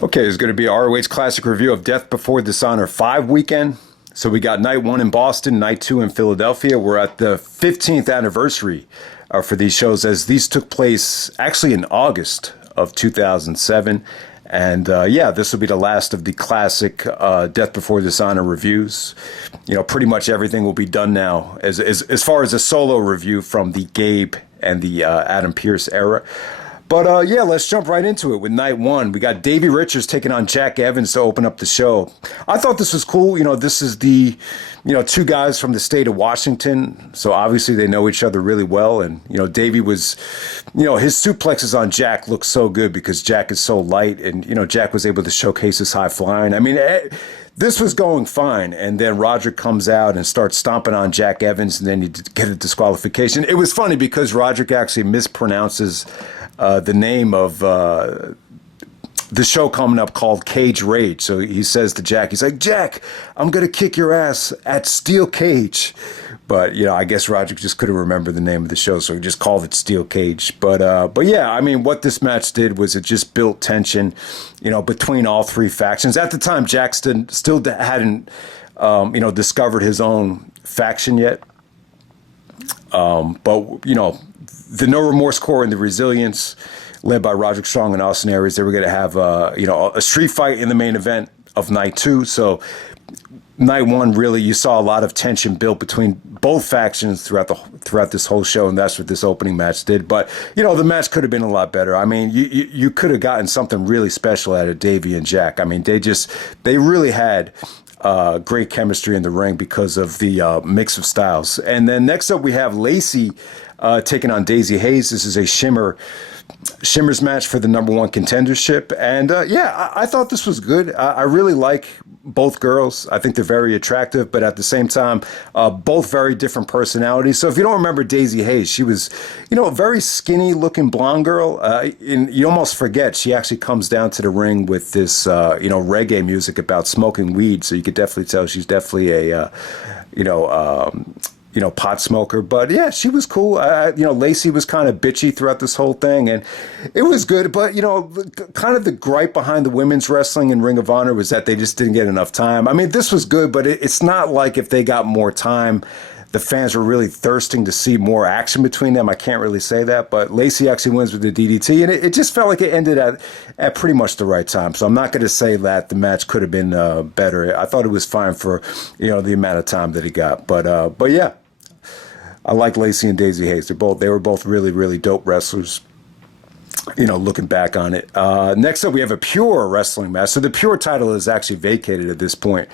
Okay, it's going to be a ROH Classic review of Death Before Dishonor 5 weekend. So we got night 1 in Boston, night 2 in Philadelphia. We're at the 15th anniversary for these shows, as these took place actually in August of 2007. And yeah, this will be the last of the classic Death Before Dishonor reviews. You know, pretty much everything will be done now as far as a solo review from the Gabe and the Adam Pearce era. But yeah, let's jump right into it with night 1. We got Davey Richards taking on Jack Evans to open up the show. I thought this was cool. You know, this is the, two guys from the state of Washington. So obviously they know each other really well. And, Davey was, his suplexes on Jack look so good because Jack is so light. And, Jack was able to showcase his high flying. I mean, this was going fine, and then Roderick comes out and starts stomping on Jack Evans, and then you get a disqualification. It was funny because Roderick actually mispronounces the name of the show coming up called Cage Rage. So he says to Jack, he's like, "Jack, I'm going to kick your ass at Steel Cage." But, I guess Roderick just couldn't remember the name of the show, so he just called it Steel Cage. But yeah, I mean, what this match did was it just built tension, between all three factions. At the time, Jack still hadn't, discovered his own faction yet. But, the No Remorse Corps and the Resilience, led by Roderick Strong and Austin Aries, they were going to have, a street fight in the main event of night 2. So night 1, really, you saw a lot of tension built between both factions throughout this whole show, and that's what this opening match did. But the match could have been a lot better. I mean, you could have gotten something really special out of Davey and Jack. I mean, they really had great chemistry in the ring because of the mix of styles. And then next up, we have Lacey taking on Daizee Haze. This is a Shimmer's match for the #1 contendership. And yeah, I thought this was good. I really like both girls. I think they're very attractive, but at the same time, both very different personalities. So if you don't remember Daizee Haze, she was, a very skinny looking blonde girl. And you almost forget she actually comes down to the ring with this, reggae music about smoking weed. So you could definitely tell she's definitely a, pot smoker. But yeah, she was cool. Lacey was kind of bitchy throughout this whole thing, and it was good. But, kind of the gripe behind the women's wrestling in Ring of Honor was that they just didn't get enough time. I mean, this was good, but it's not like if they got more time, the fans were really thirsting to see more action between them. I can't really say that, but Lacey actually wins with the DDT, and it just felt like it ended at pretty much the right time. So I'm not going to say that the match could have been better. I thought it was fine for, the amount of time that it got. But yeah, I like Lacey and Daizee Haze. They were both really, really dope wrestlers, looking back on it. Next up, we have a Pure wrestling match. So the Pure title is actually vacated at this point,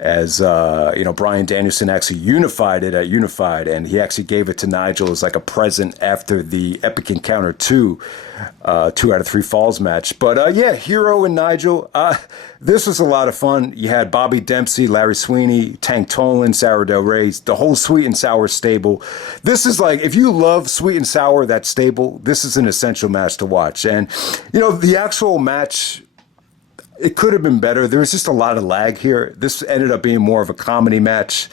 as Bryan Danielson actually unified it at Unified, and he actually gave it to Nigel as like a present after the Epic Encounter 2 2 out of 3 falls match. But yeah, Hero and Nigel, this was a lot of fun. You had Bobby Dempsey, Larry Sweeney, Tank Tolan, Sarah Del Rey, the whole Sweet and Sour stable. This is like, if you love Sweet and Sour, that stable, this is an essential match to watch. And the actual match, it could have been better. There was just a lot of lag here. This ended up being more of a comedy match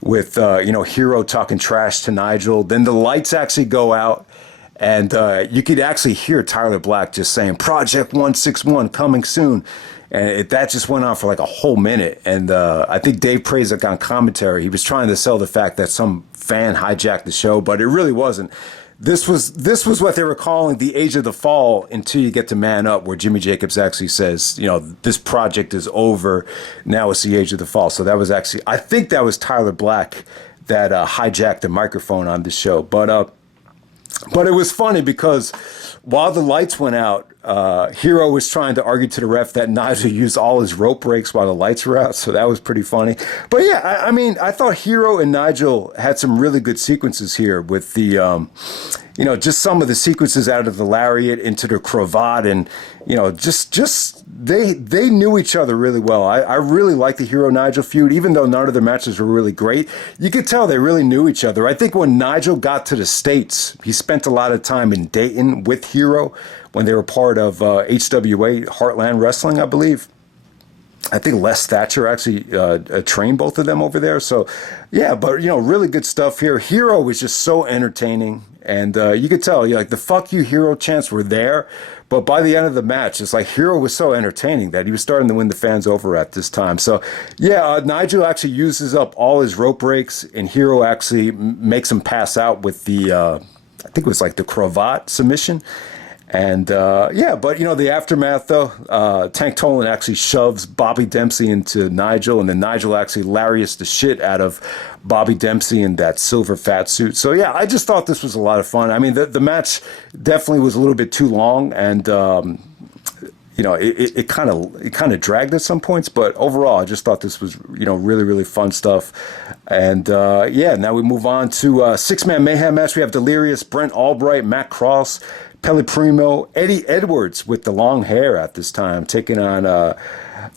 with, Hero talking trash to Nigel. Then the lights actually go out, and you could actually hear Tyler Black just saying, "Project 161 coming soon." And that just went on for like a whole minute. And I think Dave Prazak on commentary, he was trying to sell the fact that some fan hijacked the show, but it really wasn't. This was what they were calling the Age of the Fall until you get to Man Up, where Jimmy Jacobs actually says, this project is over. Now it's the Age of the Fall. So that was actually, I think that was Tyler Black that hijacked the microphone on the show. But it was funny because while the lights went out, Hero was trying to argue to the ref that Nigel used all his rope breaks while the lights were out, so that was pretty funny. But yeah, I mean, I thought Hero and Nigel had some really good sequences here with the, just some of the sequences out of the lariat into the cravat, and just they knew each other really well. I really like the Hero Nigel feud, even though none of their matches were really great. You could tell they really knew each other. I think when Nigel got to the States, he spent a lot of time in Dayton with Hero when they were part of HWA, Heartland Wrestling, I believe. I think Les Thatcher actually trained both of them over there. So, yeah, but, really good stuff here. Hero was just so entertaining. And you could tell, like, the fuck you Hero chants were there. But by the end of the match, it's like Hero was so entertaining that he was starting to win the fans over at this time. So, yeah, Nigel actually uses up all his rope breaks, and Hero actually makes him pass out with the, I think it was like the cravat submission. And, but, the aftermath, though, Tank Tolan actually shoves Bobby Dempsey into Nigel, and then Nigel actually lariats the shit out of Bobby Dempsey in that silver fat suit. So, yeah, I just thought this was a lot of fun. I mean, the match definitely was a little bit too long, and, it kind of dragged at some points, but overall, I just thought this was, really, really fun stuff. And, now we move on to six-man mayhem match. We have Delirious, Brent, Albright, Matt Cross, Pelle Primeau, Eddie Edwards with the long hair at this time, taking on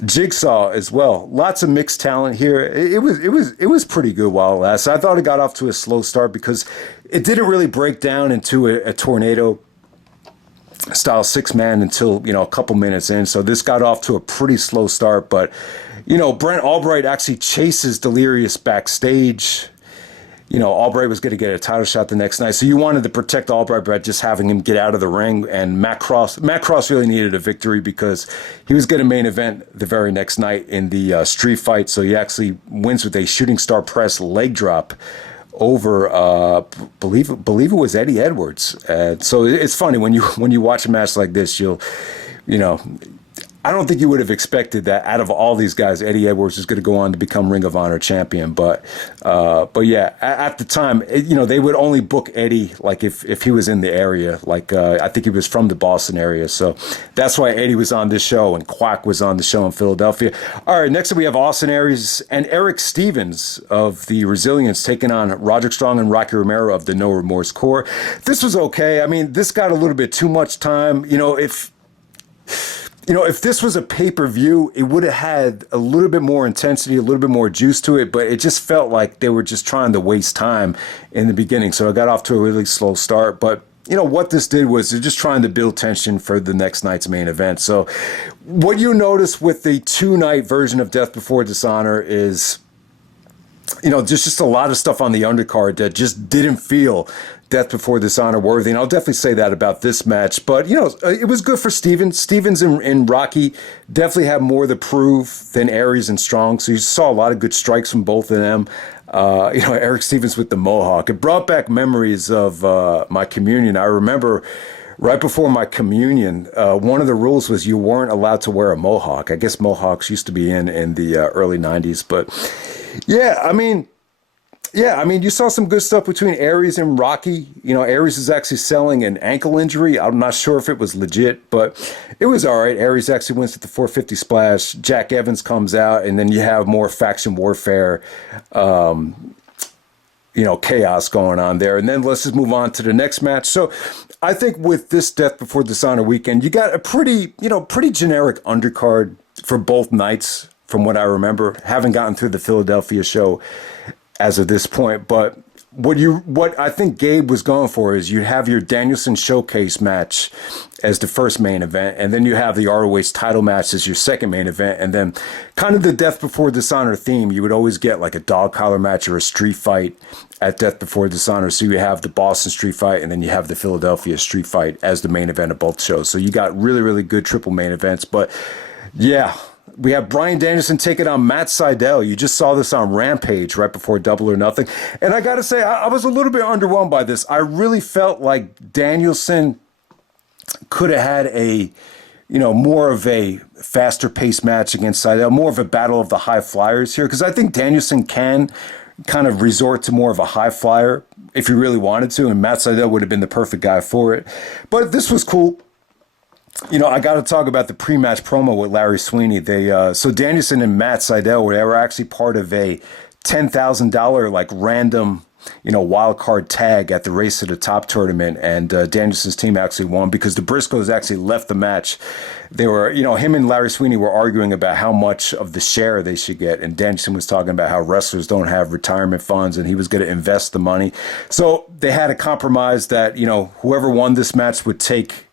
Jigsaw as well. Lots of mixed talent here. It was pretty good while it lasted. I thought it got off to a slow start because it didn't really break down into a tornado style six-man until, a couple minutes in. So this got off to a pretty slow start. But, Brent Albright actually chases Delirious backstage. Albright was going to get a title shot the next night. So you wanted to protect Albright by just having him get out of the ring. And Matt Cross really needed a victory because he was going to main event the very next night in the street fight. So he actually wins with a shooting star press leg drop over, believe it was Eddie Edwards. So it's funny when you watch a match like this, I don't think you would have expected that out of all these guys, Eddie Edwards is going to go on to become Ring of Honor champion. But yeah, at the time, they would only book Eddie like if he was in the area. Like I think he was from the Boston area, so that's why Eddie was on this show and Quack was on the show in Philadelphia. All right, next up we have Austin Aries and Erick Stevens of the Resilience taking on Roderick Strong and Rocky Romero of the No Remorse Corps. This was okay. I mean, this got a little bit too much time. If this was a pay-per-view, it would have had a little bit more intensity, a little bit more juice to it, but it just felt like they were just trying to waste time in the beginning. So it got off to a really slow start. But, what this did was they're just trying to build tension for the next night's main event. So what you notice with the two-night version of Death Before Dishonor is, there's just a lot of stuff on the undercard that just didn't feel Death Before Dishonor worthy, and I'll definitely say that about this match. But, it was good for Stevens. Stevens and Rocky definitely have more to prove than Aries and Strong, so you saw a lot of good strikes from both of them. Erick Stevens with the mohawk. It brought back memories of my communion. I remember right before my communion, one of the rules was you weren't allowed to wear a mohawk. I guess mohawks used to be in the early 90s, but you saw some good stuff between Aries and Rocky. Aries is actually selling an ankle injury. I'm not sure if it was legit, but it was all right. Aries actually wins at the 450 splash. Jack Evans comes out, and then you have more faction warfare, chaos going on there. And then let's just move on to the next match. So I think with this Death Before Dishonor weekend, you got a pretty generic undercard for both nights from what I remember. Haven't gotten through the Philadelphia show as of this point, but what I think Gabe was going for is you have your Danielson showcase match as the first main event, and then you have the ROH title match as your second main event, and then kind of the Death Before Dishonor theme, you would always get like a dog collar match or a street fight at Death Before Dishonor. So you have the Boston street fight, and then you have the Philadelphia street fight as the main event of both shows. So you got really, really good triple main events, but yeah. We have Bryan Danielson taking on Matt Sydal. You just saw this on Rampage right before Double or Nothing. And I got to say, I was a little bit underwhelmed by this. I really felt like Danielson could have had a, more of a faster paced match against Sydal, more of a battle of the high flyers here. Because I think Danielson can kind of resort to more of a high flyer if he really wanted to. And Matt Sydal would have been the perfect guy for it. But this was cool. I got to talk about the pre-match promo with Larry Sweeney. So Danielson and Matt Sydal were actually part of a $10,000 like random, wild card tag at the Race to the Top tournament, and Danielson's team actually won because the Briscoes actually left the match. They were, him and Larry Sweeney were arguing about how much of the share they should get, and Danielson was talking about how wrestlers don't have retirement funds, and he was going to invest the money. So they had a compromise that, whoever won this match would take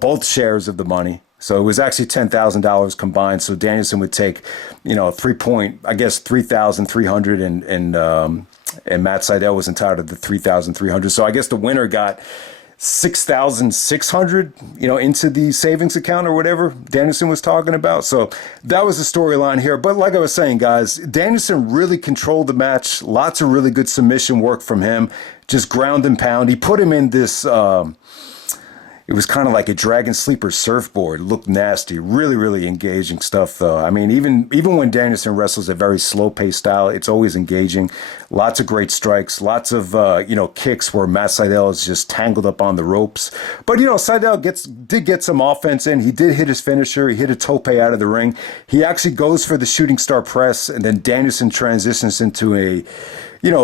both shares of the money. So it was actually $10,000 combined. So Danielson would take, 3,300, and Matt Sydal was entitled to 3,300. So I guess the winner got 6,600, into the savings account or whatever Danielson was talking about. So that was the storyline here. But like I was saying, guys, Danielson really controlled the match. Lots of really good submission work from him. Just ground and pound. He put him in this, it was kind of like a dragon sleeper surfboard. It looked nasty. Really, really engaging stuff, though. I mean, even when Danielson wrestles a very slow-paced style, it's always engaging. Lots of great strikes. Lots of, kicks where Matt Sydal is just tangled up on the ropes. But, Sydal did get some offense in. He did hit his finisher. He hit a tope out of the ring. He actually goes for the shooting star press, and then Danielson transitions into a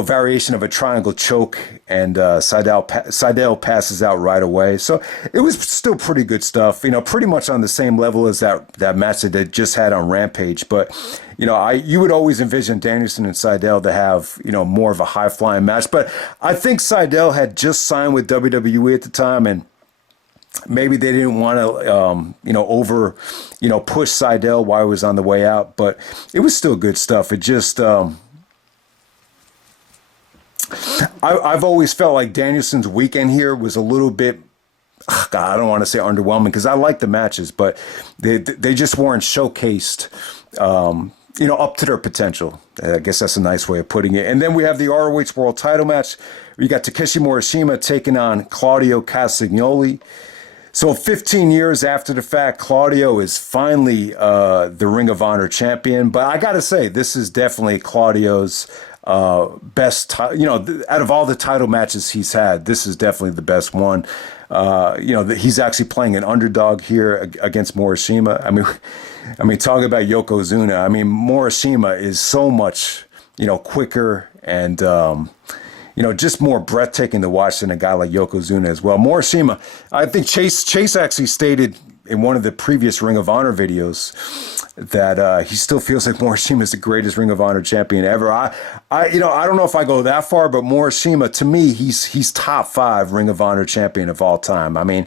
variation of a triangle choke, and Sydal passes out right away. So it was still pretty good stuff, pretty much on the same level as that match that they just had on Rampage. But, you would always envision Danielson and Sydal to have, more of a high-flying match. But I think Sydal had just signed with WWE at the time, and maybe they didn't want to, push Sydal while he was on the way out. But it was still good stuff. It just... I've always felt like Danielson's weekend here was a little bit, I don't want to say underwhelming, because I like the matches, but they just weren't showcased, up to their potential. I guess that's a nice way of putting it. And then we have the ROH World Title match. We got Takeshi Morishima taking on Claudio Castagnoli. So 15 years after the fact, Claudio is finally the Ring of Honor champion. But I got to say, this is definitely Claudio's best, out of all the title matches he's had, this is definitely the best one. He's actually playing an underdog here against Morishima. I mean, talking about Yokozuna. I mean, Morishima is so much, quicker and, just more breathtaking to watch than a guy like Yokozuna as well. Morishima, I think Chase actually stated in one of the previous Ring of Honor videos that he still feels like Morishima is the greatest Ring of Honor champion ever. I don't know if I go that far, but Morishima, to me, he's top 5 Ring of Honor champion of all time. I mean,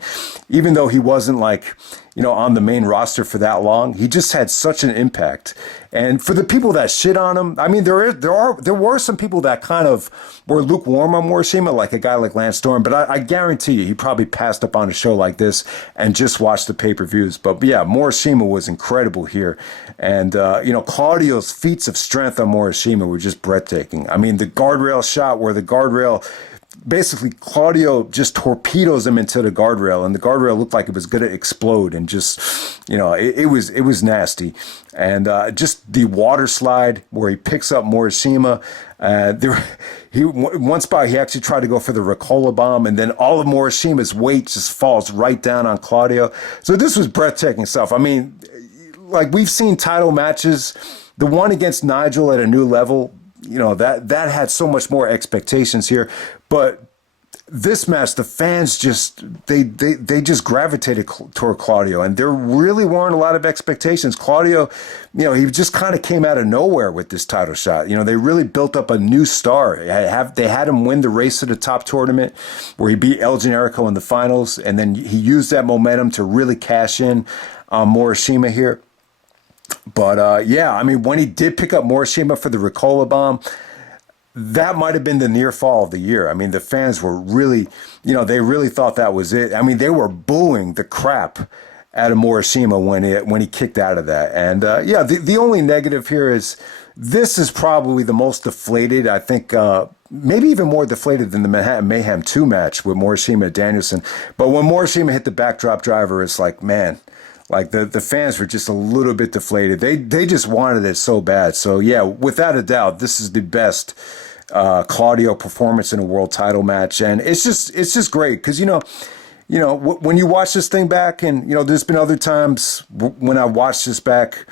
even though he wasn't on the main roster for that long, he just had such an impact. And for the people that shit on him, I mean, there were some people that kind of were lukewarm on Morishima, like a guy like Lance Storm. But I guarantee you, he probably passed up on a show like this and just watched the pay-per-views. But yeah, Morishima was incredible here. And, Claudio's feats of strength on Morishima were just breathtaking. I mean, the guardrail shot where the guardrail... Basically, Claudio just torpedoes him into the guardrail, and the guardrail looked like it was going to explode, and just, it was nasty. And just the water slide where he picks up Morishima. One spot he actually tried to go for the Ricola bomb, and then all of Morishima's weight just falls right down on Claudio. So this was breathtaking stuff. I mean, like we've seen title matches, the one against Nigel at a new level. That had so much more expectations here, but this match, the fans just they just gravitated toward Claudio, and there really weren't a lot of expectations. Claudio, he just kind of came out of nowhere with this title shot. They really built up a new star. They had him win the Race to the Top tournament, where he beat El Generico in the finals, and then he used that momentum to really cash in on Morishima here. But, when he did pick up Morishima for the Ricola bomb, that might have been the near fall of the year. I mean, the fans were really, they really thought that was it. I mean, they were booing the crap out of Morishima when he kicked out of that. And, the only negative here is this is probably the most deflated, I think, maybe even more deflated than the Manhattan Mayhem 2 match with Morishima and Danielson. But when Morishima hit the backdrop driver, it's like, man... Like the fans were just a little bit deflated. They just wanted it so bad. So yeah, without a doubt, this is the best Claudio performance in a world title match, and it's just great because when you watch this thing back, and there's been other times when I watched this back.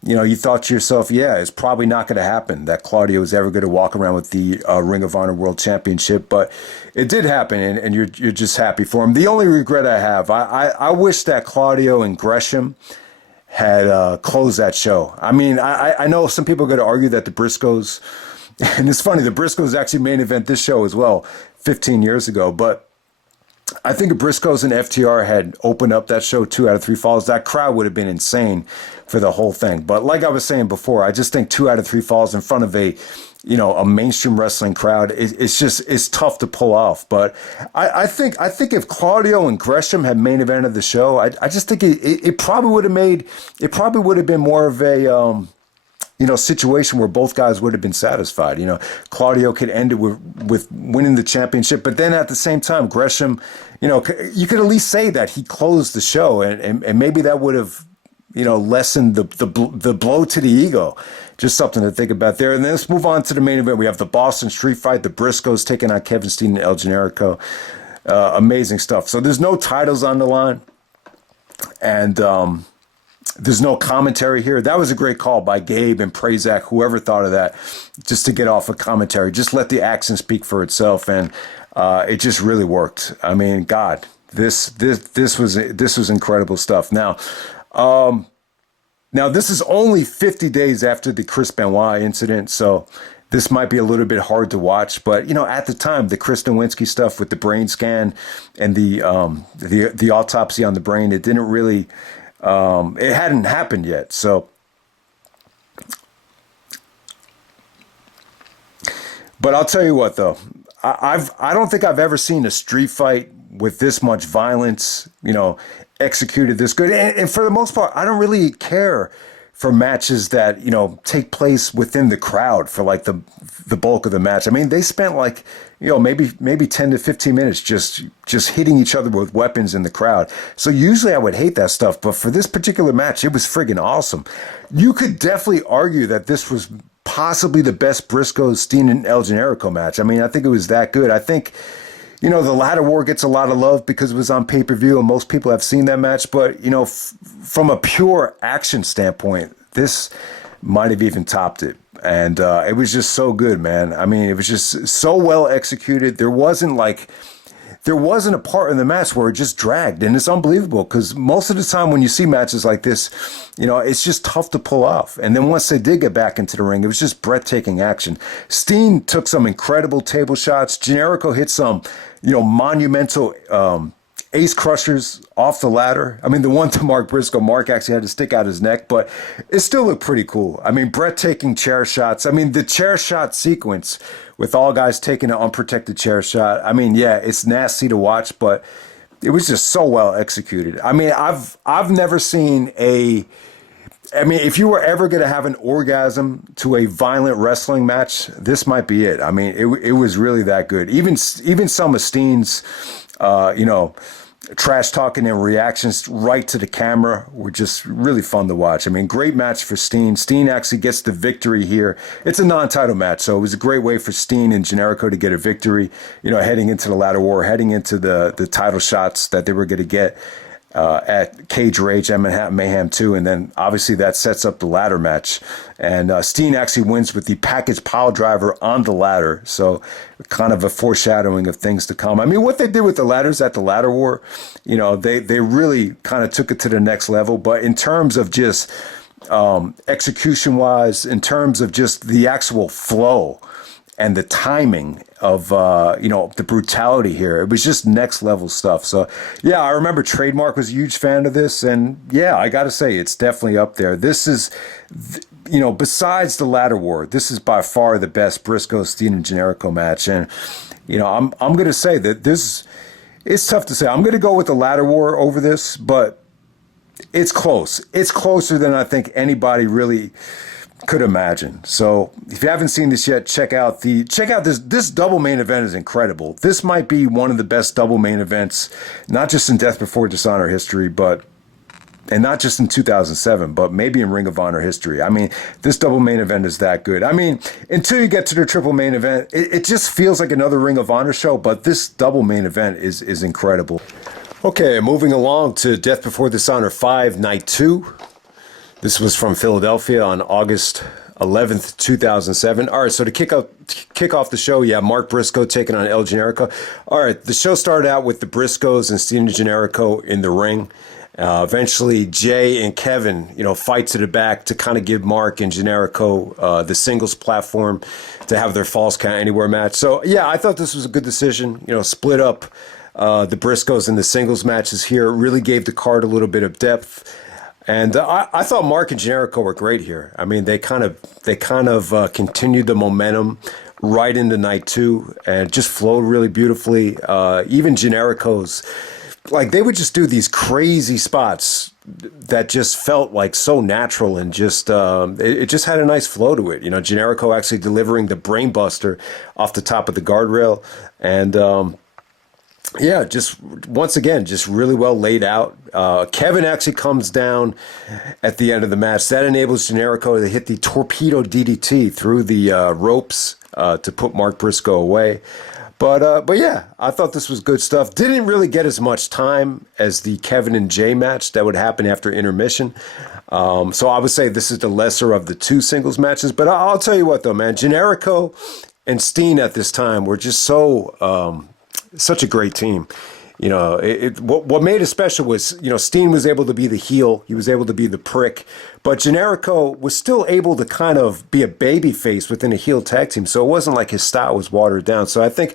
You thought to yourself, yeah, it's probably not going to happen that Claudio is ever going to walk around with the Ring of Honor World Championship, but it did happen, and you're just happy for him. The only regret I have, I wish that Claudio and Gresham had closed that show. I mean, I know some people are going to argue that the Briscoes, and it's funny, the Briscoes actually main event this show as well 15 years ago, but I think if Briscoes and FTR had opened up that show 2 out of 3 falls, that crowd would have been insane for the whole thing. But like I was saying before, I just think 2 out of 3 falls in front of a mainstream wrestling crowd, it's tough to pull off. But I think if Claudio and Gresham had main evented the show, I just think it probably would have been more of a situation where both guys would have been satisfied. Claudio could end it with winning the championship, but then at the same time, Gresham, you could at least say that he closed the show, and maybe that would have, lessened the blow to the ego. Just something to think about there. And then let's move on to the main event. We have the Boston Street Fight, the Briscoes taking on Kevin Steen and El Generico. Amazing stuff. So there's no titles on the line, and there's no commentary here. That was a great call by Gabe and Prazak, whoever thought of that, just to get off a commentary. Just let the action speak for itself, and it just really worked. I mean, God, this was incredible stuff. Now this is only 50 days after the Chris Benoit incident, so this might be a little bit hard to watch. But at the time, the Chris Nowinski stuff with the brain scan and the autopsy on the brain, it didn't really. It hadn't happened yet, so. But I'll tell you what, though, I don't think I've ever seen a street fight with this much violence, executed this good. And for the most part, I don't really care for matches that, take place within the crowd for like the bulk of the match. I mean, they spent like, maybe 10 to 15 minutes just hitting each other with weapons in the crowd. So usually I would hate that stuff, but for this particular match, it was friggin' awesome. You could definitely argue that this was possibly the best Briscoes, Steen, and El Generico match. I mean, I think it was that good. I think, the Ladder War gets a lot of love because it was on pay-per-view and most people have seen that match. But, from a pure action standpoint, this might have even topped it. And it was just so good, man. I mean, it was just so well executed. There wasn't a part in the match where it just dragged. And it's unbelievable because most of the time when you see matches like this, it's just tough to pull off. And then once they did get back into the ring, it was just breathtaking action. Steen took some incredible table shots. Generico hit some, monumental ace crushers off the ladder. I mean, the one to Mark Briscoe, Mark actually had to stick out his neck, but it still looked pretty cool. I mean, breathtaking chair shots. I mean, the chair shot sequence with all guys taking an unprotected chair shot. I mean, yeah, it's nasty to watch, but it was just so well executed. I mean, I've never seen if you were ever going to have an orgasm to a violent wrestling match, this might be it. I mean, it was really that good. Even some of Steen's, trash talking and reactions right to the camera were just really fun to watch. I mean, great match for Steen. Steen actually gets the victory here. It's a non-title match, so it was a great way for Steen and Generico to get a victory, heading into the Ladder War, heading into the title shots that they were going to get at Cage Rage and Mayhem 2, and then obviously that sets up the ladder match. And Steen actually wins with the package pile driver on the ladder, so kind of a foreshadowing of things to come. I mean, what they did with the ladders at the Ladder War, they really kind of took it to the next level. But in terms of just execution-wise, in terms of just the actual flow and the timing of, the brutality here, it was just next level stuff. So, yeah, I remember Trademark was a huge fan of this. And, yeah, I got to say, it's definitely up there. This is, besides the Ladder War, this is by far the best Briscoe, Steen, and Generico match. And, I'm going to say that it's tough to say. I'm going to go with the Ladder War over this, but it's close. It's closer than I think anybody really could imagine. So if you haven't seen this yet, check out this double main event is incredible. This might be one of the best double main events, not just in Death Before Dishonor history, and not just in 2007, but maybe in Ring of Honor history. I mean, this double main event is that good. I mean, until you get to the triple main event, it just feels like another Ring of Honor show, but this double main event is incredible. Okay, moving along to Death Before Dishonor 5, Night 2. This was from Philadelphia on August 11th, 2007. All right, so to kick off the show, Mark Briscoe taking on El Generico. All right, the show started out with the Briscoes and Steen and Generico in the ring. Eventually, Jay and Kevin, fight to the back to kind of give Mark and Generico the singles platform to have their Falls Count Anywhere match. So, yeah, I thought this was a good decision. Split up the Briscoes in the singles matches here. It really gave the card a little bit of depth. And I thought Mark and Generico were great here. I mean, they kind of continued the momentum right into night 2 and just flowed really beautifully. Even Generico's, like, they would just do these crazy spots that just felt like so natural and just it just had a nice flow to it. You know, Generico actually delivering the brainbuster off the top of the guardrail, and yeah, just once again, just really well laid out. Kevin actually comes down at the end of the match. That enables Generico to hit the torpedo DDT through the ropes to put Mark Briscoe away. But yeah, I thought this was good stuff. Didn't really get as much time as the Kevin and Jay match that would happen after intermission. So I would say this is the lesser of the 2 singles matches. But I'll tell you what, though, man, Generico and Steen at this time were just such a great team. You know, what made it special was, you know, Steen was able to be the heel. He was able to be the prick. But Generico was still able to kind of be a baby face within a heel tag team. So it wasn't like his style was watered down. So I think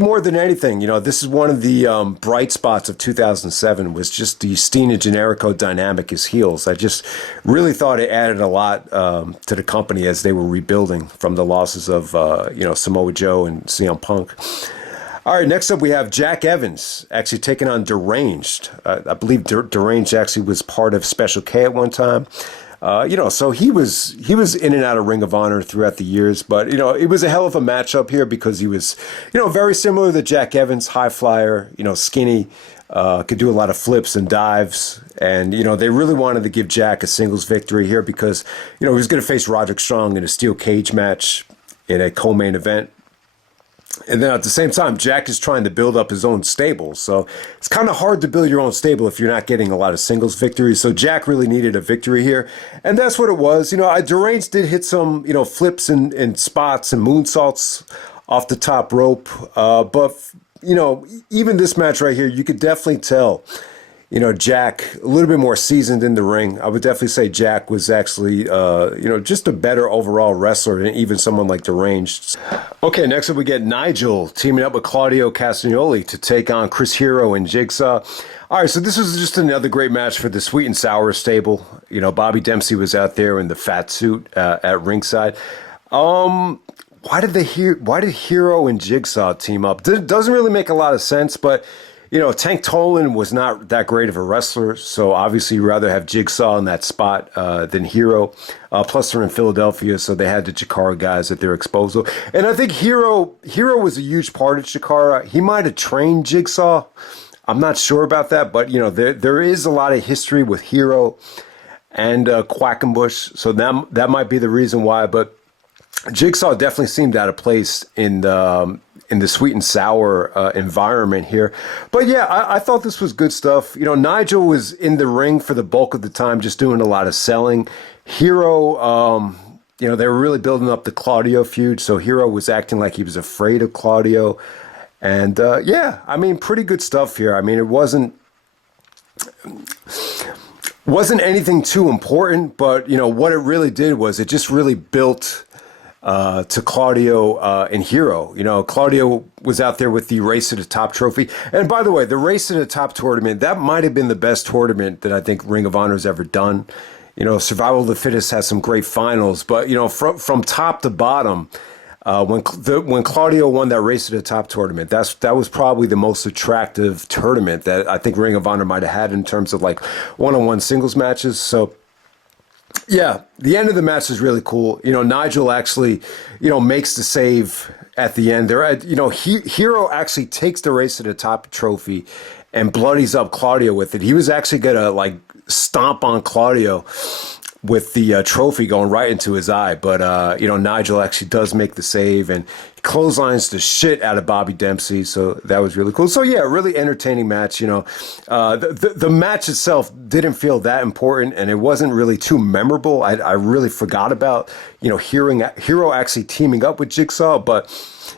more than anything, you know, this is one of the bright spots of 2007 was just the Steen and Generico dynamic as heels. I just really thought it added a lot to the company as they were rebuilding from the losses of, you know, Samoa Joe and CM Punk. All right, next up we have Jack Evans actually taking on Deranged. I believe Deranged actually was part of Special K at one time. You know, so he was in and out of Ring of Honor throughout the years, but you know, it was a hell of a matchup here because he was, you know, very similar to Jack Evans, high flyer, you know, skinny, could do a lot of flips and dives, and you know, they really wanted to give Jack a singles victory here because, you know, he was going to face Roderick Strong in a steel cage match in a co-main event. And then at the same time, Jack is trying to build up his own stable. So it's kind of hard to build your own stable if you're not getting a lot of singles victories. So Jack really needed a victory here. And that's what it was. You know, Deranged did hit some, you know, flips and spots and moonsaults off the top rope. But, you know, even this match right here, you could definitely tell, you know, Jack, a little bit more seasoned in the ring. I would definitely say Jack was actually, you know, just a better overall wrestler than even someone like Deranged. Okay, next up we get Nigel teaming up with Claudio Castagnoli to take on Chris Hero and Jigsaw. All right, so this was just another great match for the Sweet and Sour stable. You know, Bobby Dempsey was out there in the fat suit at ringside. Why did Hero and Jigsaw team up? Doesn't really make a lot of sense, but you know, Tank Tolan was not that great of a wrestler, so obviously you'd rather have Jigsaw in that spot than Hero. Plus they're in Philadelphia, so they had the Chikara guys at their disposal. And I think Hero was a huge part of Chikara. He might have trained Jigsaw. I'm not sure about that, but you know, there is a lot of history with Hero and Quackenbush, so that might be the reason why. But Jigsaw definitely seemed out of place in the Sweet and Sour environment here. But yeah, I thought this was good stuff. You know, Nigel was in the ring for the bulk of the time, just doing a lot of selling. Hero, you know, they were really building up the Claudio feud, so Hero was acting like he was afraid of Claudio. And yeah, I mean, pretty good stuff here. I mean, it wasn't anything too important, but you know, what it really did was it just really built to Claudio and Hero. You know, Claudio was out there with the Race to the Top trophy. And by the way, the Race to the Top tournament, that might have been the best tournament that I think Ring of Honor's ever done. You know, Survival of the Fittest has some great finals, but you know, from top to bottom, when Claudio won that Race to the Top tournament, that was probably the most attractive tournament that I think Ring of Honor might have had in terms of like one-on-one singles matches. So yeah, the end of the match is really cool. You know, Nigel actually, you know, makes the save at the end. You know, Hero actually takes the Race to the Top trophy and bloodies up Claudio with it. He was actually gonna like stomp on Claudio with the trophy going right into his eye. But, you know, Nigel actually does make the save and clotheslines the shit out of Bobby Dempsey. So that was really cool. So, yeah, really entertaining match. You know, the match itself didn't feel that important and it wasn't really too memorable. I really forgot about, you know, Hero actually teaming up with Jigsaw. But,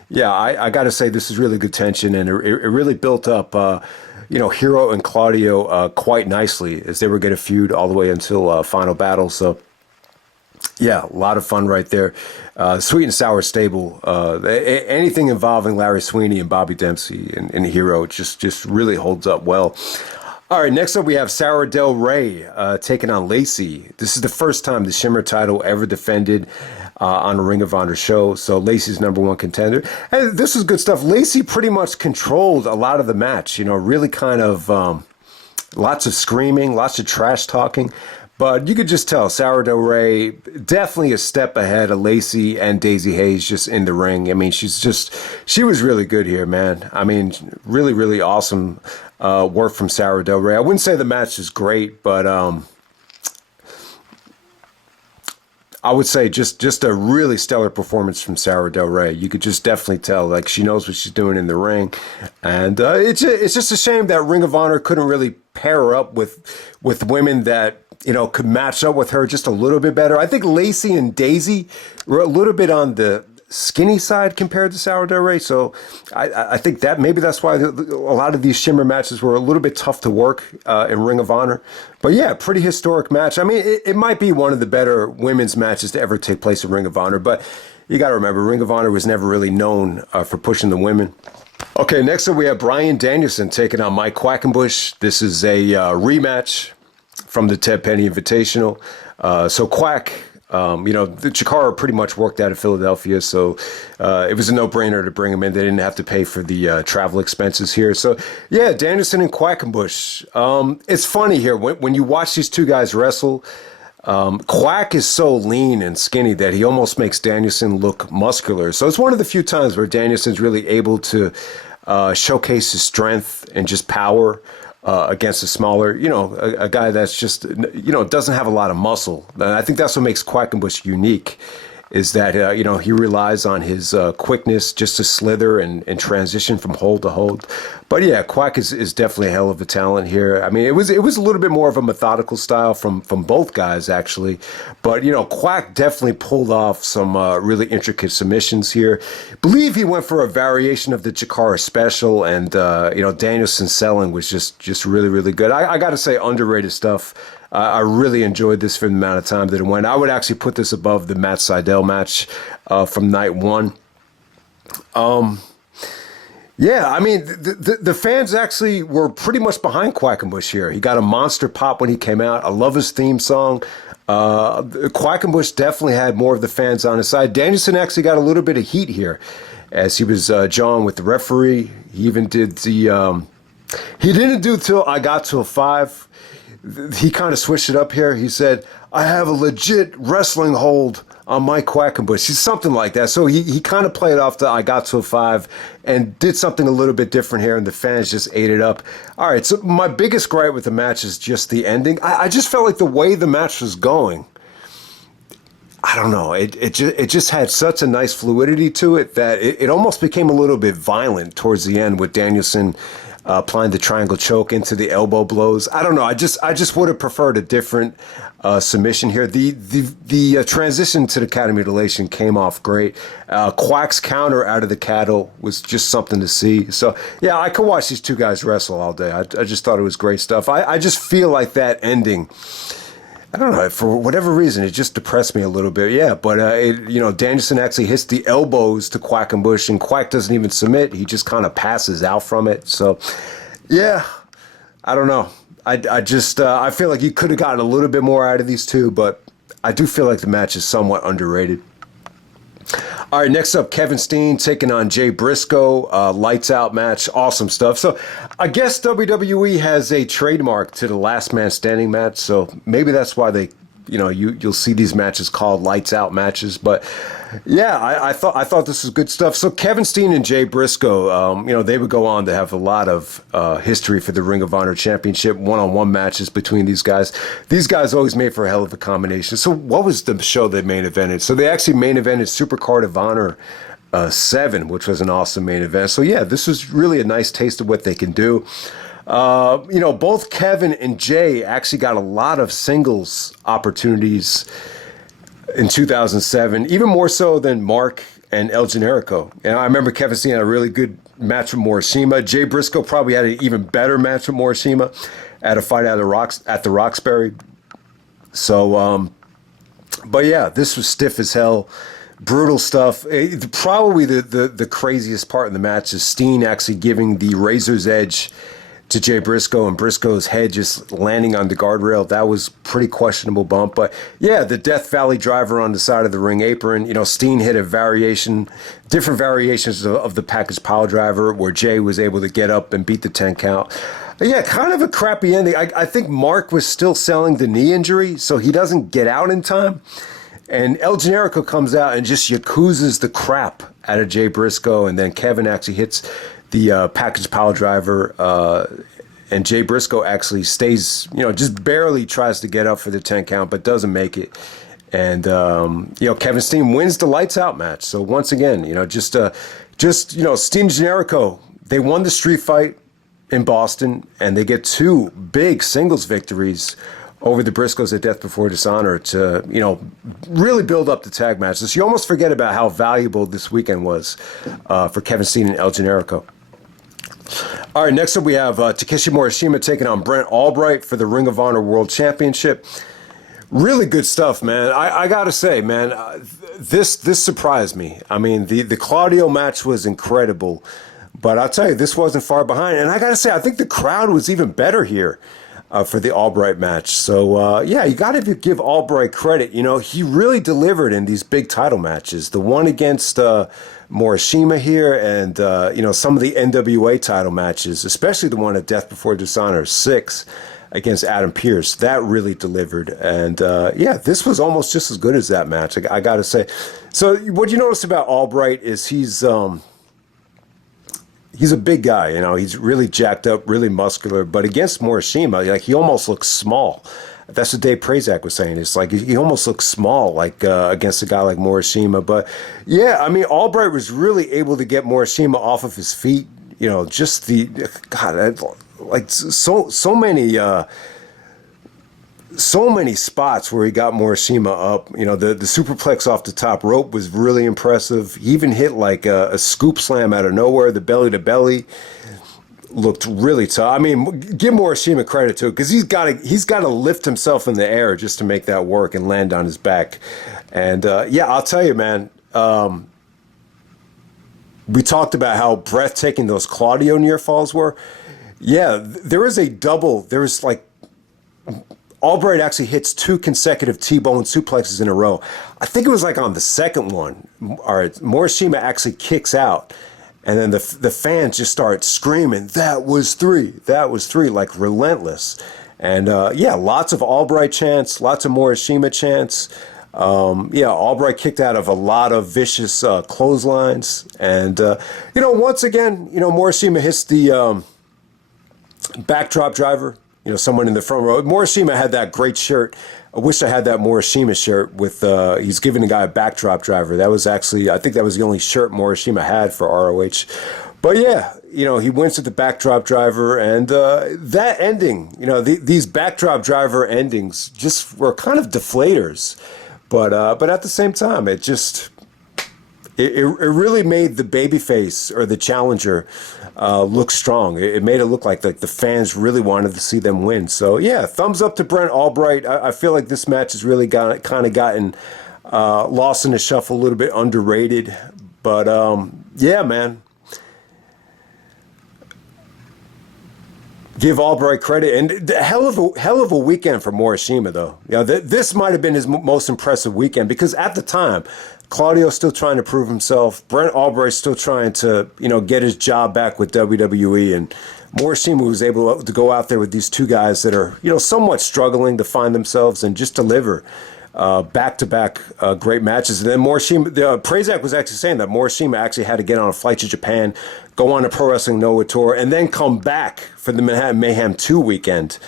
yeah, I got to say this is really good tension and it really built up you know, Hero and Claudio quite nicely as they were going to feud all the way until Final Battle. So, Yeah, a lot of fun right there. Sweet and Sour stable. Anything involving Larry Sweeney and Bobby Dempsey and Hero just really holds up well. All right, next up we have Sarah Del Rey taking on Lacey. This is the first time the Shimmer title ever defended on a Ring of Honor show, so Lacey's #1 contender. And this is good stuff. Lacey pretty much controlled a lot of the match, really kind of lots of screaming, lots of trash talking. But you could just tell Sarah Del Rey definitely a step ahead of Lacey and Daizee Haze just in the ring. I mean, she was really good here, man. I mean, really, really awesome work from Sarah Del Rey. I wouldn't say the match is great, but I would say just a really stellar performance from Sarah Del Rey. You could just definitely tell, like, she knows what she's doing in the ring. And it's just a shame that Ring of Honor couldn't really pair her up with women that, could match up with her just a little bit better. I think Lacey and Daizee were a little bit on the skinny side compared to Sarah Del Rey. So I think that maybe that's why a lot of these Shimmer matches were a little bit tough to work in Ring of Honor. But yeah, pretty historic match. I mean, it might be one of the better women's matches to ever take place in Ring of Honor. But you got to remember, Ring of Honor was never really known for pushing the women. Okay, next up we have Bryan Danielson taking on Mike Quackenbush. This is a rematch from the Ted Penny Invitational. So Quack, the Chikara pretty much worked out of Philadelphia, so it was a no-brainer to bring him in. They didn't have to pay for the travel expenses here. So, yeah, Danielson and Quackenbush. It's funny here. When you watch these two guys wrestle, Quack is so lean and skinny that he almost makes Danielson look muscular. So it's one of the few times where Danielson's really able to showcase his strength and just power against a smaller, a guy that's just, doesn't have a lot of muscle. And I think that's what makes Quackenbush unique, is that, he relies on his quickness just to slither and transition from hold to hold. But yeah, Quack is definitely a hell of a talent here. I mean, it was a little bit more of a methodical style from both guys, actually. But, Quack definitely pulled off some really intricate submissions here. Believe he went for a variation of the Chikara special, and, Danielson's selling was just really, really good. I got to say, underrated stuff. I really enjoyed this for the amount of time that it went. I would actually put this above the Matt Sydal match from night one. Yeah, I mean, the fans actually were pretty much behind Quackenbush here. He got a monster pop when he came out. I love his theme song. Quackenbush definitely had more of the fans on his side. Danielson actually got a little bit of heat here as he was jawing with the referee. He even did the... he didn't do till I got to a 5. He kind of switched it up here. He said, I have a legit wrestling hold on Mike Quackenbush. He's something like that. So he kind of played off the I got to a 5 and did something a little bit different here, and the fans just ate it up. All right, so my biggest gripe with the match is just the ending. I just felt like the way the match was going, I don't know. It just had such a nice fluidity to it that it almost became a little bit violent towards the end with Danielson applying the triangle choke into the elbow blows. I don't know. I just would have preferred a different submission here. The transition to the cat mutilation came off great. Quack's counter out of the cattle was just something to see. So yeah, I could watch these two guys wrestle all day. I just thought it was great stuff. I just feel like that ending, I don't know, for whatever reason, it just depressed me a little bit. Yeah, but Danielson actually hits the elbows to Quackenbush, and Quack doesn't even submit. He just kind of passes out from it. So, yeah, I don't know. I feel like you could have gotten a little bit more out of these two, but I do feel like the match is somewhat underrated. All right, next up, Kevin Steen taking on Jay Briscoe. Lights out match. Awesome stuff. So I guess WWE has a trademark to the last man standing match. So maybe that's why they, you'll see these matches called lights out matches. But yeah, I thought this was good stuff. So Kevin Steen and Jay Briscoe, they would go on to have a lot of history for the Ring of Honor Championship, one-on-one matches between these guys. These guys always made for a hell of a combination. So what was the show they main evented? So they actually main evented Supercard of Honor 7, which was an awesome main event. So yeah, this was really a nice taste of what they can do. Both Kevin and Jay actually got a lot of singles opportunities in 2007, even more so than Mark and El Generico. And I remember Kevin Steen had a really good match with Morishima. Jay Briscoe probably had an even better match with Morishima at a fight at the Roxbury. So, But yeah, this was stiff as hell. Brutal stuff. Probably the craziest part in the match is Steen actually giving the razor's edge to Jay Briscoe, and Briscoe's head just landing on the guardrail. That was pretty questionable bump. But yeah, the Death Valley driver on the side of the ring apron. Steen hit different variations of the package pile driver where Jay was able to get up and beat the 10 count. Yeah, kind of a crappy ending. I think Mark was still selling the knee injury, so he doesn't get out in time. And El Generico comes out and just yakuzas the crap out of Jay Briscoe, and then Kevin actually hits the package pile driver, and Jay Briscoe actually stays, just barely tries to get up for the 10 count, but doesn't make it. And, Kevin Steen wins the lights out match. So once again, Steen Generico, they won the street fight in Boston, and they get 2 big singles victories over the Briscoes at Death Before Dishonor to, really build up the tag matches. So you almost forget about how valuable this weekend was for Kevin Steen and El Generico. All right, next up we have Takeshi Morishima taking on Brent Albright for the Ring of Honor World Championship. Really good stuff, man. I gotta say, man, this surprised me. I mean, the Claudio match was incredible, but I'll tell you, this wasn't far behind. And I gotta say, I think the crowd was even better here for the Albright match. So, yeah, you got to give Albright credit. He really delivered in these big title matches. The one against Morishima here and, some of the NWA title matches, especially the one at Death Before Dishonor 6 against Adam Pearce. That really delivered. And, yeah, this was almost just as good as that match, I got to say. So what you notice about Albright is he's a big guy, he's really jacked up, really muscular, but against Morishima, he almost looks small. That's what Dave Prazak was saying. It's like he almost looks small, against a guy like Morishima. But yeah, I mean, Albright was really able to get Morishima off of his feet. Just so many spots where he got Morishima up. The superplex off the top rope was really impressive. He even hit a scoop slam out of nowhere. The belly to belly looked really tough. I mean, give Morishima credit to it because he's got to lift himself in the air just to make that work and land on his back. And yeah, I'll tell you, man. We talked about how breathtaking those Claudio near falls were. Yeah, there was a double. There was Albright actually hits 2 consecutive T-bone suplexes in a row. I think it was on the second one. All right, Morishima actually kicks out, and then the fans just start screaming, "That was 3! That was 3!" Relentless. And yeah, lots of Albright chants, lots of Morishima chants. Yeah, Albright kicked out of a lot of vicious clotheslines. And, once again, Morishima hits the backdrop driver. Someone in the front row. Morishima had that great shirt. I wish I had that Morishima shirt with, he's giving the guy a backdrop driver. That was actually, I think that was the only shirt Morishima had for ROH. But yeah, he wins with the backdrop driver. And that ending, these backdrop driver endings just were kind of deflators. But at the same time, it really made the babyface or the challenger look strong. It made it look like the fans really wanted to see them win. So yeah, thumbs up to Brent Albright. I feel like this match has really gotten lost in the shuffle, a little bit underrated. But yeah, man. Give Albright credit, and hell of a weekend for Morishima, though. This might have been his most impressive weekend because at the time, Claudio's still trying to prove himself. Brent Albright's still trying to, get his job back with WWE, and Morishima was able to go out there with these 2 guys that are, somewhat struggling to find themselves and just deliver back-to-back great matches. And then Morishima, Prazak was actually saying that Morishima actually had to get on a flight to Japan, go on a Pro Wrestling Noah tour, and then come back for the Manhattan Mayhem 2 weekend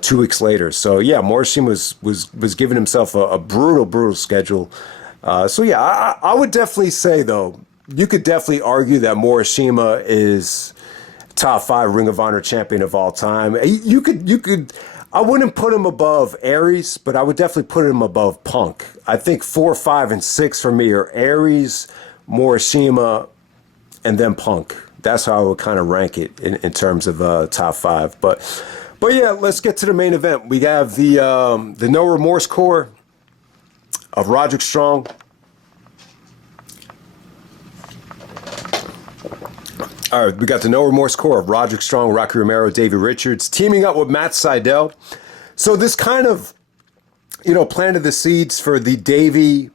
2 weeks later. So yeah, Morishima was giving himself a brutal schedule. So yeah, I would definitely say though, you could definitely argue that Morishima is top 5 Ring of Honor champion of all time. You could. I wouldn't put him above Aries, but I would definitely put him above Punk. I think 4, 5, and 6 for me are Aries, Morishima, and then Punk. That's how I would kind of rank it in terms of top 5. But yeah, let's get to the main event. We have the No Remorse Corps of Roderick Strong. All right, we got the No Remorse core of Roderick Strong, Rocky Romero, Davey Richards, teaming up with Matt Sydal. So this kind of, planted the seeds for the Davey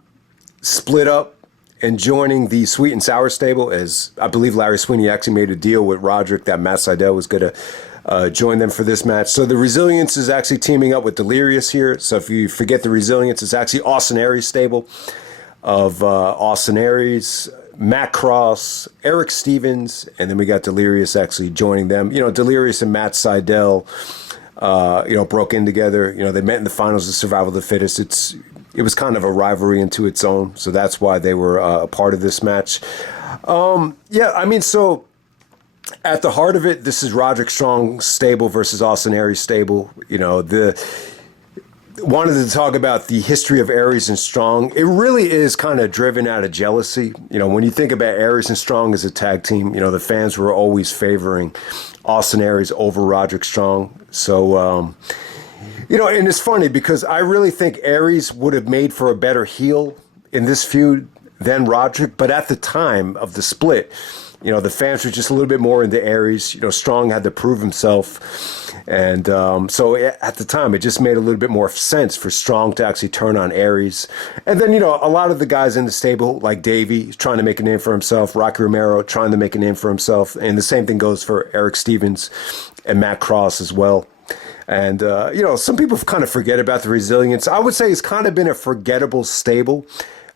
split up and joining the Sweet and Sour stable, as I believe Larry Sweeney actually made a deal with Roderick that Matt Sydal was going to join them for this match. So the Resilience is actually teaming up with Delirious here. So if you forget the Resilience, it's actually Austin Aries stable of Austin Aries, Matt Cross, Erick Stevens, and then we got Delirious actually joining them. Delirious and Matt Sydal, broke in together. They met in the finals of Survival of the Fittest. It was kind of a rivalry into its own, so that's why they were a part of this match. So at the heart of it, this is Roderick Strong stable versus Austin Aries stable. Wanted to talk about the history of Aries and Strong. It really is kind of driven out of jealousy. When you think about Aries and Strong as a tag team, the fans were always favoring Austin Aries over Roderick Strong. So, and it's funny because I really think Aries would have made for a better heel in this feud than Roderick. But at the time of the split, the fans were just a little bit more into Aries. Strong had to prove himself. And so at the time, it just made a little bit more sense for Strong to actually turn on Aries. And then, a lot of the guys in the stable, like Davey, trying to make a name for himself, Rocky Romero trying to make a name for himself. And the same thing goes for Erick Stevens and Matt Cross as well. And, some people kind of forget about the Resilience. I would say it's kind of been a forgettable stable.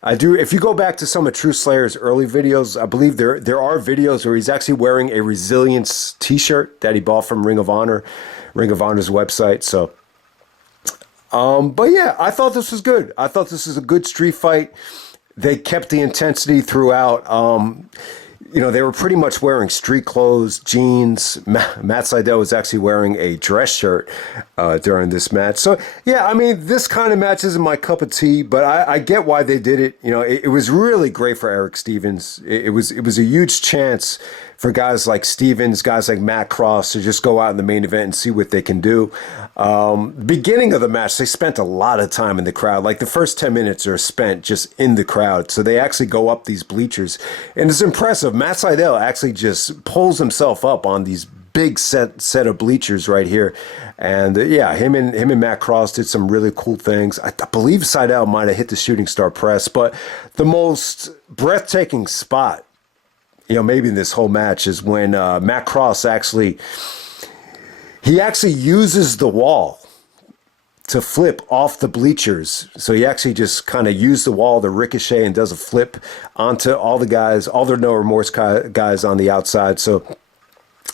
If you go back to some of True Slayer's early videos, I believe there are videos where he's actually wearing a Resilience t-shirt that he bought from Ring of Honor's website. So, but yeah, I thought this was good. I thought this was a good street fight. They kept the intensity throughout. They were pretty much wearing street clothes, jeans. Matt Sydal was actually wearing a dress shirt during this match. So, yeah, this kind of match isn't my cup of tea, but I get why they did it. It was really great for Erick Stevens. It was a huge chance for guys like Stevens, guys like Matt Cross to just go out in the main event and see what they can do. Beginning of the match, they spent a lot of time in the crowd. Like the first 10 minutes are spent just in the crowd. So they actually go up these bleachers. And it's impressive. Matt Sydal actually just pulls himself up on these big set of bleachers right here. And him and Matt Cross did some really cool things. I believe Sydal might have hit the shooting star press, but the most breathtaking spot, maybe in this whole match is when Matt Cross actually uses the wall to flip off the bleachers. So he actually just kind of used the wall to ricochet and does a flip onto all the No Remorse guys on the outside. So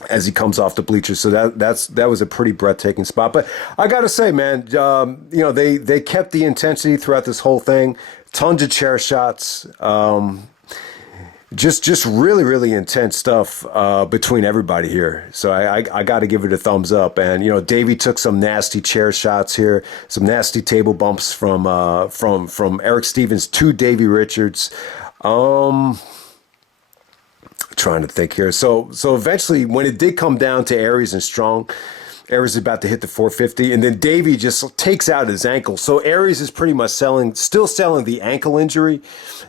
as he comes off the bleachers, so that was a pretty breathtaking spot. But I gotta say, man, they kept the intensity throughout this whole thing. Tons of chair shots. Just really, really intense stuff between everybody here. So I got to give it a thumbs up. And Davey took some nasty chair shots here, some nasty table bumps from Erick Stevens to Davey Richards. Trying to think here. So eventually, when it did come down to Aries and Strong, Aries is about to hit the 450, and then Davey just takes out his ankle. So Aries is pretty much still selling the ankle injury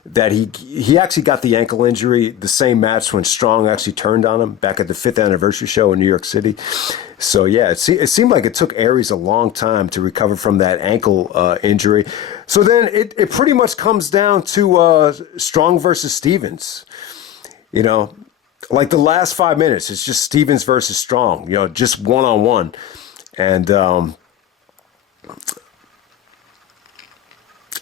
that he actually got the ankle injury the same match when Strong actually turned on him back at the 5th anniversary show in New York City. So yeah, it seemed like it took Aries a long time to recover from that ankle injury. So then it pretty much comes down to Strong versus Stevens. Like the last 5 minutes, it's just Stevens versus Strong, just one-on-one. And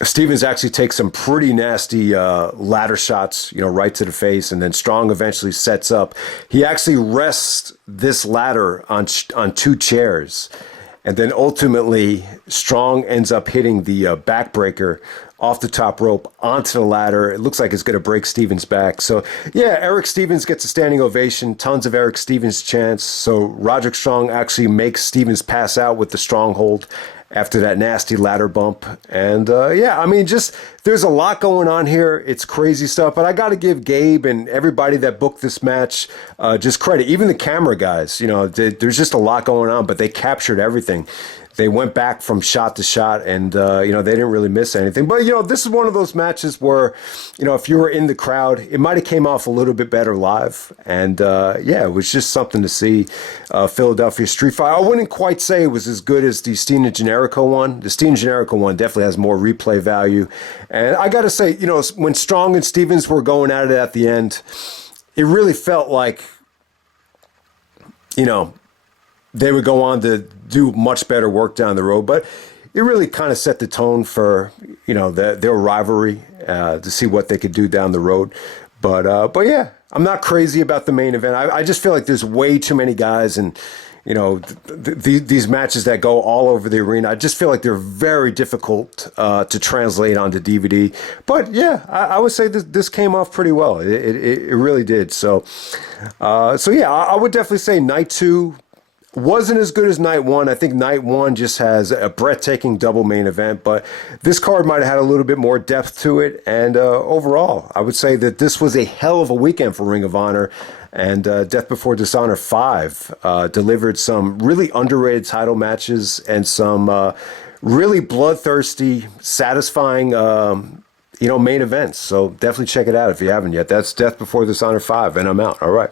Stevens actually takes some pretty nasty ladder shots, right to the face, and then Strong eventually sets up. He actually rests this ladder on 2 chairs, and then ultimately Strong ends up hitting the backbreaker off the top rope onto the ladder. It looks like it's going to break Stevens' back. So, yeah, Erick Stevens gets a standing ovation. Tons of Erick Stevens chants. So Roderick Strong actually makes Stevens pass out with the stronghold after that nasty ladder bump. And, there's a lot going on here. It's crazy stuff. But I got to give Gabe and everybody that booked this match just credit. Even the camera guys, there's just a lot going on, but they captured everything. they went back from shot to shot, and they didn't really miss anything. But this is one of those matches where, if you were in the crowd, it might have came off a little bit better live. And it was just something to see. Philadelphia Street Fight. I wouldn't quite say it was as good as the Steen and Generico one. The Steen and Generico one definitely has more replay value. And I got to say, when Strong and Stevens were going at it at the end, it really felt like, they would go on to do much better work down the road. But it really kind of set the tone for, their rivalry, to see what they could do down the road. But yeah, I'm not crazy about the main event. I just feel like there's way too many guys, and, these matches that go all over the arena, I just feel like they're very difficult to translate onto DVD. But yeah, I would say this came off pretty well. It really did. So yeah, I would definitely say night 2 wasn't as good as night 1. I think night 1 just has a breathtaking double main event, but this card might have had a little bit more depth to it. And overall, I would say that this was a hell of a weekend for Ring of Honor. And Death Before Dishonor 5 delivered some really underrated title matches and some really bloodthirsty, satisfying, main events. So definitely check it out if you haven't yet. That's Death Before Dishonor 5, and I'm out. All right.